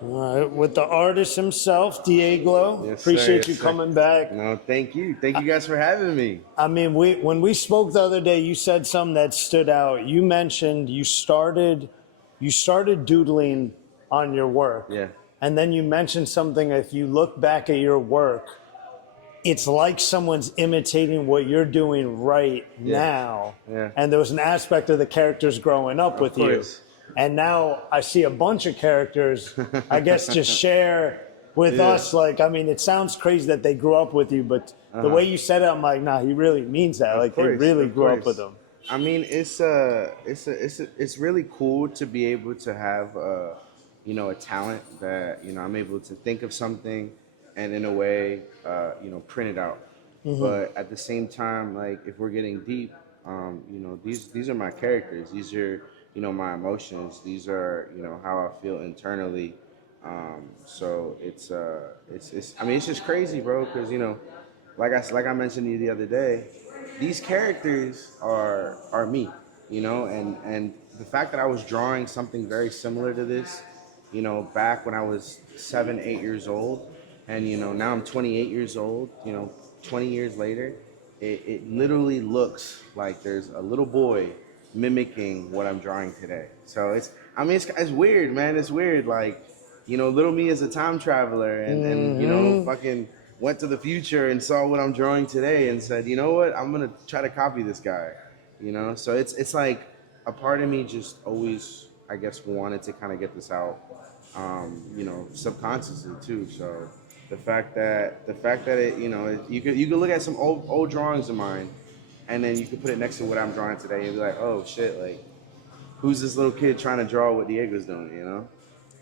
All right, with the artist himself, Dieglo. Yes, sir. Appreciate you Yes, sir. coming back. No, thank you. Thank you guys for having me. I mean, when we spoke the other day, you said something that stood out. You mentioned you started doodling on your work, Yeah. and then you mentioned something. If you look back at your work, it's like someone's imitating what you're doing right Yeah. now. Yeah. And there was an aspect of the characters growing up Of with you. course. And now I see a bunch of characters, I guess, just share with Yeah. us. Like, I mean, it sounds crazy that they grew up with you, but the way you said it, I'm like, nah, he really means that. Of Like, they course. really Of grew up with course. him. I mean, it's really cool to be able to have a talent that I'm able to think of something and in a way print it out. But at the same time, like if we're getting deep, these are my characters. These are my emotions. These are how I feel internally. So it's I mean it's just crazy, bro. Because like I mentioned to you the other day, these characters are me, and the fact that I was drawing something very similar to this, back when I was 7, 8 years old, and now I'm 28 years old, 20 years later, it literally looks like there's a little boy mimicking what I'm drawing today. So I mean it's weird, man. It's weird, like little me is a time traveler, and fucking went to the future and saw what I'm drawing today and said, you know what, I'm gonna try to copy this guy. So it's like a part of me just always, I guess, wanted to kind of get this out, subconsciously too. So the fact that you could look at some old drawings of mine, and then you could put it next to what I'm drawing today and be like, oh shit, like who's this little kid trying to draw what Diego's doing?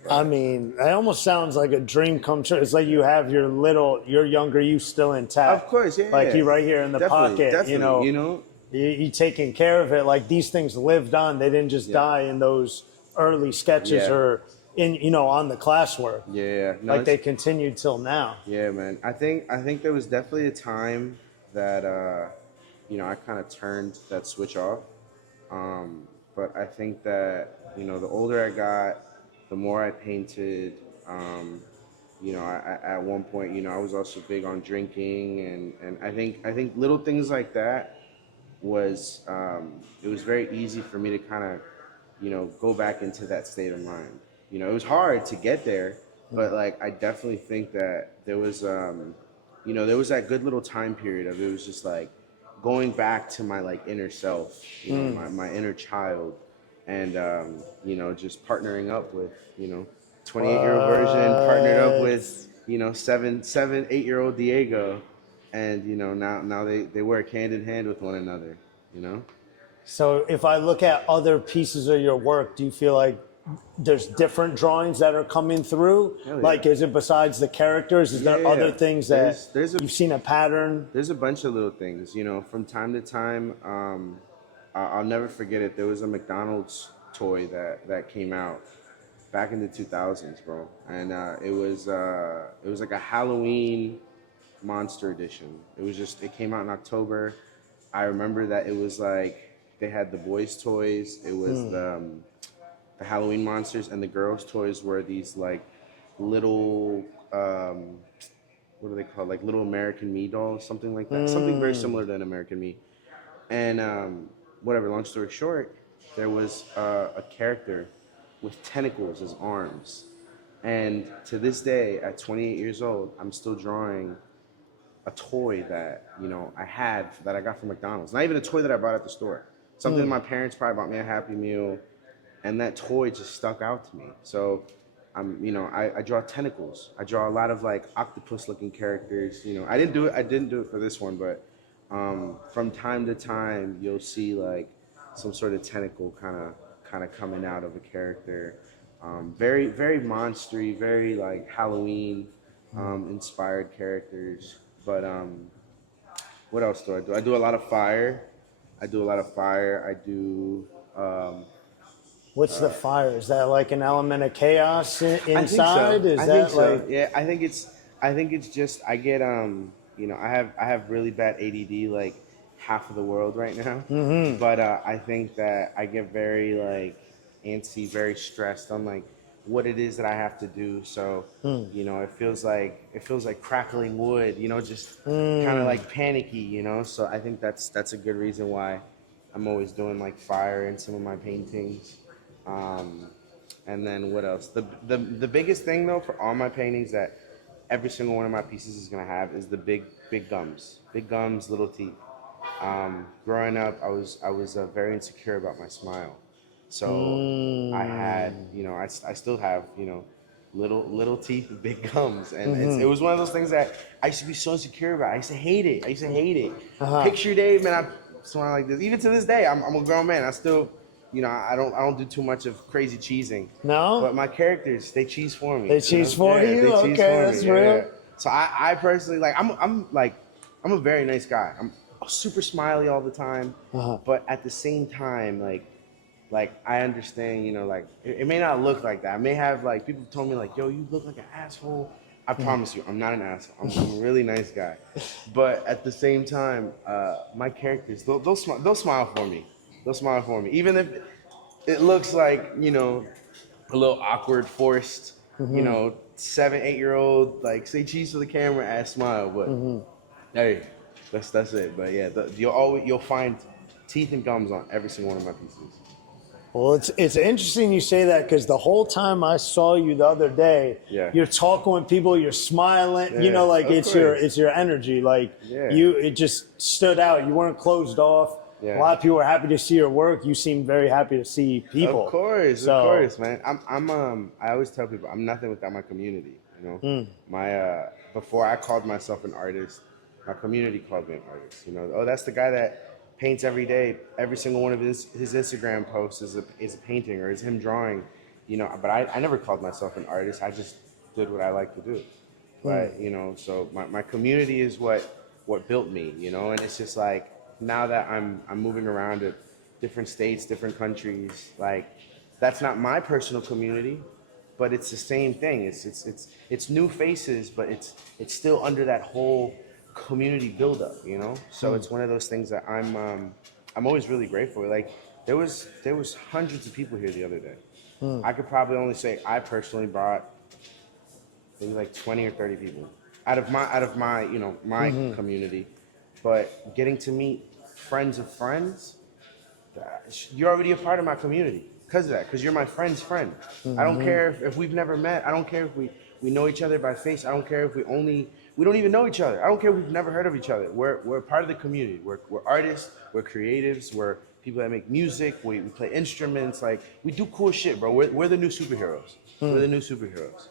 I mean, it almost sounds like a dream come true. It's like you have your younger you still intact. Of course, yeah, Like yeah. he right here in the Definitely, pocket, definitely. you taking care of it. Like these things lived on. They didn't just Yeah. die in those early sketches Yeah. or on the classwork. Yeah, no, Like they continued till now. yeah, man. I think there was definitely a time that I kind of turned that switch off. But I think that the older I got, the more I painted. At one point, I was also big on drinking, and I think little things like that was it was very easy for me to kind of go back into that state of mind. It was hard to get there, but like I definitely think that there was that good little time period of it was just like going back to my like inner self, my inner child, and just partnering up with 28-year-old version partnered up with 7, 8-year-old Diego, and now they work hand in hand with one another. You know. So if I look at other pieces of your work, do you feel like there's different drawings that are coming through? Hell yeah. Like, is it besides the characters? Is there Yeah. other things that There's a you've seen a pattern? There's a bunch of little things, from time to time. I'll never forget it. There was a McDonald's toy that came out back in the 2000s, bro, and it was like a Halloween monster edition. It came out in October. I remember that it was like they had the boys' toys. It was the Halloween monsters, and the girls' toys were these like little what are they called? Like little American Me dolls, something like that. Something very similar to an American Me. And whatever. Long story short, there was a character with tentacles as arms. And to this day, at 28 years old, I'm still drawing a toy that I got from McDonald's. Not even a toy that I bought at the store. Something my parents probably bought me a Happy Meal, and that toy just stuck out to me. So I draw tentacles. I draw a lot of like octopus-looking characters. I didn't do it for this one, but from time to time you'll see like some sort of tentacle kind of coming out of a character. Very very monstery, very like Halloween inspired characters. But what else do I do? I do a lot of fire. I do. What's the fire? Is that like an element of chaos inside? I think so. Is I that think so. like Yeah, I think it's just I get I have really bad ADD, like half of the world right now. But I think that I get very like antsy, very stressed on like what it is that I have to do. So, you know, it feels like crackling wood, you know, just kind of like panicky, you know. So I think that's a good reason why I'm always doing like fire in some of my paintings. And then what else? The biggest thing though for all my paintings that every single one of my pieces is gonna have is the big gums, little teeth. Growing up, I was very insecure about my smile, so I had, you know, I still have, you know, little teeth, big gums, and it was one of those things that I used to be so insecure about. I used to hate it. Picture day, man, I smile like this. Even to this day, I'm a grown man. I still, you know, I don't do too much of crazy cheesing. No? But my characters, they cheese for me. They cheese you know? for Yeah, you? they cheese Okay, for that's me. real. Yeah. So I personally like I'm a very nice guy. I'm super smiley all the time, but at the same time, like I understand, you know, like it may not look like that. I may have like people told me like, yo, you look like an asshole. I promise you, I'm not an asshole. I'm a really nice guy. But at the same time, my characters, they'll smile for me. They'll smile for me, even if it looks like, you know, a little awkward, forced, you know, 7, 8-year-old like say cheese to the camera, ass smile, but hey, that's it. But yeah, you'll find teeth and gums on every single one of my pieces. Well, it's interesting you say that because the whole time I saw you the other day, Yeah. you're talking with people, you're smiling, you know, like of it's course. your energy. Like Yeah. it just stood out. You weren't closed off. Yeah. A lot of people were happy to see your work. You seemed very happy to see people. Of course, man. I always tell people I'm nothing without my community. You know, my before I called myself an artist, my community called me an artist. You know, oh, that's the guy that paints every day. Every single one of his Instagram posts is a painting or is him drawing. You know, but I never called myself an artist. I just did what I like to do. But you know, so my community is what built me. You know, and it's just like now that I'm moving around to different states, different countries, like that's not my personal community, but it's the same thing. It's new faces, but it's still under that whole community buildup, you know. So it's one of those things that I'm always really grateful. Like there was hundreds of people here the other day. I could probably only say I personally brought maybe like 20 or 30 people out of my you know my community, but getting to meet friends of friends, you're already a part of my community because of that, because you're my friend's friend. I don't care if we've never met. I don't care if we know each other by face. I don't care if we don't even know each other. I don't care if we've never heard of each other. We're part of the community. We're artists, we're creatives, we're people that make music, we play instruments, like we do cool shit, bro. We're the new superheroes. We're the new superheroes.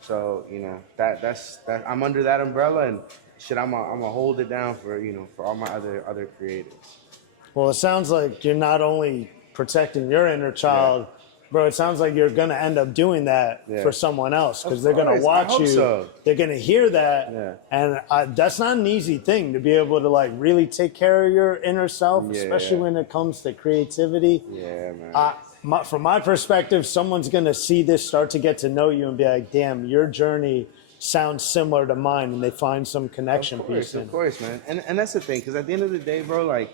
So, you know, that's I'm under that umbrella, and shit, I'm gonna hold it down for, you know, for all my other creatives. Well, it sounds like you're not only protecting your inner child, bro. It sounds like you're gonna end up doing that for someone else because they're gonna watch you. So. They're gonna hear that, and that's not an easy thing to be able to like really take care of your inner self, especially when it comes to creativity. Yeah, man. From my perspective, someone's gonna see this, start to get to know you, and be like, "Damn, your journey sounds similar to mine," and they find some connection piece. Of course, man. And that's the thing, because at the end of the day, bro, like,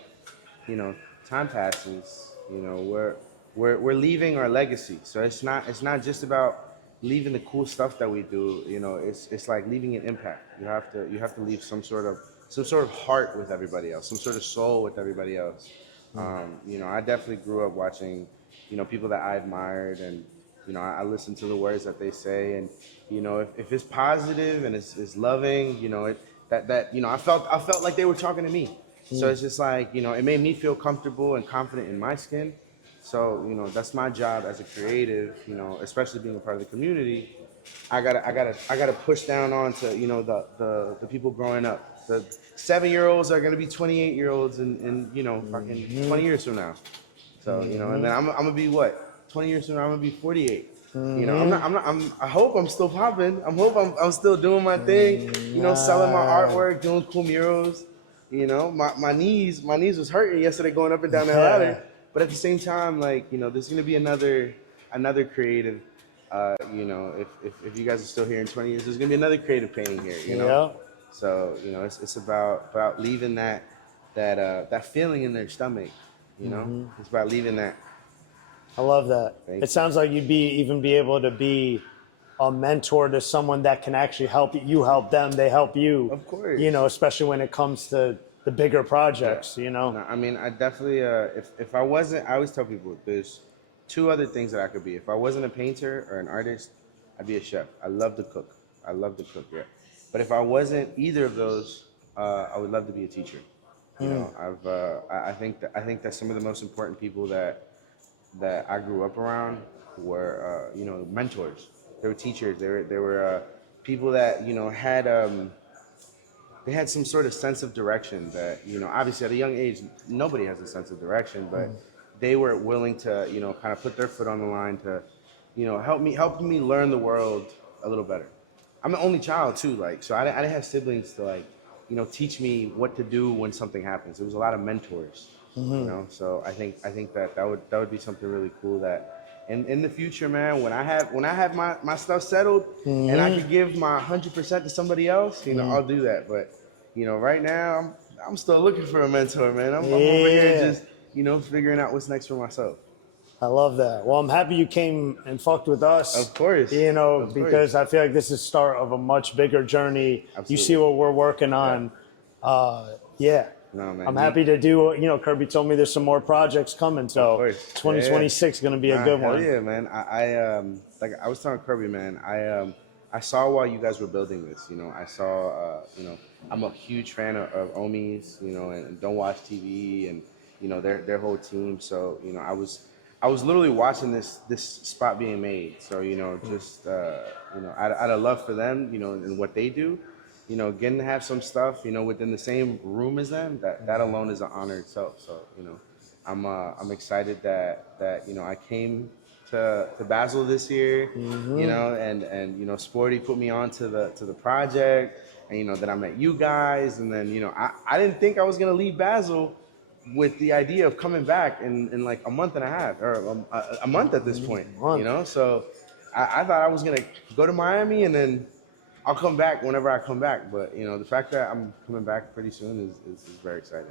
you know, time passes. You know, we're leaving our legacy. So it's not just about leaving the cool stuff that we do. You know, it's like leaving an impact. You have to leave some sort of heart with everybody else, some sort of soul with everybody else. You know, I definitely grew up watching, you know, people that I admired, and you know, I listen to the words that they say, and you know, if it's positive and it's loving, you know, that you know, I felt like they were talking to me. So it's just like, you know, it made me feel comfortable and confident in my skin. So, you know, that's my job as a creative, you know, especially being a part of the community. I gotta push down onto, you know, the people growing up. The 7-year-olds are gonna be 28-year-olds in you know, fucking 20 years from now. So, you know, and then I'm gonna be what? 20 years from now, I'm gonna be 48. You know, I hope I'm still popping. I'm still doing my thing, you know, selling my artwork, doing cool murals. You know, my knees was hurting yesterday going up and down that ladder. But at the same time, like, you know, there's gonna be another creative. You know, if you guys are still here in 20 years, there's gonna be another creative painting here. You know, so you know, it's about leaving that feeling in their stomach. You know, it's about leaving that. I love that. Thank It you. sounds like you'd even be able to be a mentor to someone that can actually help you help them, they help you. Of course. You know, especially when it comes to the bigger projects, you know. No, I mean, I definitely, if I wasn't, I always tell people there's two other things that I could be. If I wasn't a painter or an artist, I'd be a chef. I love to cook. I love to cook, yeah. But if I wasn't either of those, I would love to be a teacher. You know, I think that some of the most important people that I grew up around were, you know, mentors. They were teachers. They were people that, you know, had they had some sort of sense of direction that, you know, obviously at a young age, nobody has a sense of direction, but they were willing to, you know, kind of put their foot on the line to, you know, help me learn the world a little better. I'm the only child too, like, so I didn't have siblings to, like, you know, teach me what to do when something happens. It was a lot of mentors, you know. So I think that would be something really cool that in the future, man, when I have my stuff settled and I can give my 100% to somebody else, you know, I'll do that. But you know, right now I'm still looking for a mentor, man. I'm over here just, you know, figuring out what's next for myself. I love that. Well, I'm happy you came and fucked with us. Of course. You know, because I feel like this is the start of a much bigger journey. Absolutely. You see what we're working on. Yeah. No, man. I'm happy to do, you know, Kirby told me there's some more projects coming. So 2026 is going to be a good one. Yeah, man. I like I was telling Kirby, man, I saw while you guys were building this, you know, I saw, you know, I'm a huge fan of Omi's, you know, and Don't Watch TV and, you know, their whole team. So, you know, I was literally watching this spot being made. So, you know, just, you know, out of love for them, you know, and what they do, you know, getting to have some stuff, you know, within the same room as them, that alone is an honor itself. So, you know, I'm excited that, you know, I came to Basel this year, you know, and, you know, Sporty put me on to the project, and, you know, that I met you guys. And then, you know, I didn't think I was going to leave Basel with the idea of coming back in like a month and a half or a month at this point, you know? So I thought I was going to go to Miami and then I'll come back whenever I come back. But, you know, the fact that I'm coming back pretty soon is very exciting.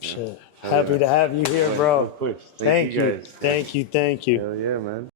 Shit. Happy to have you here, bro. Of course. Thank you. guys. Thank you. Thank you. Hell yeah, man.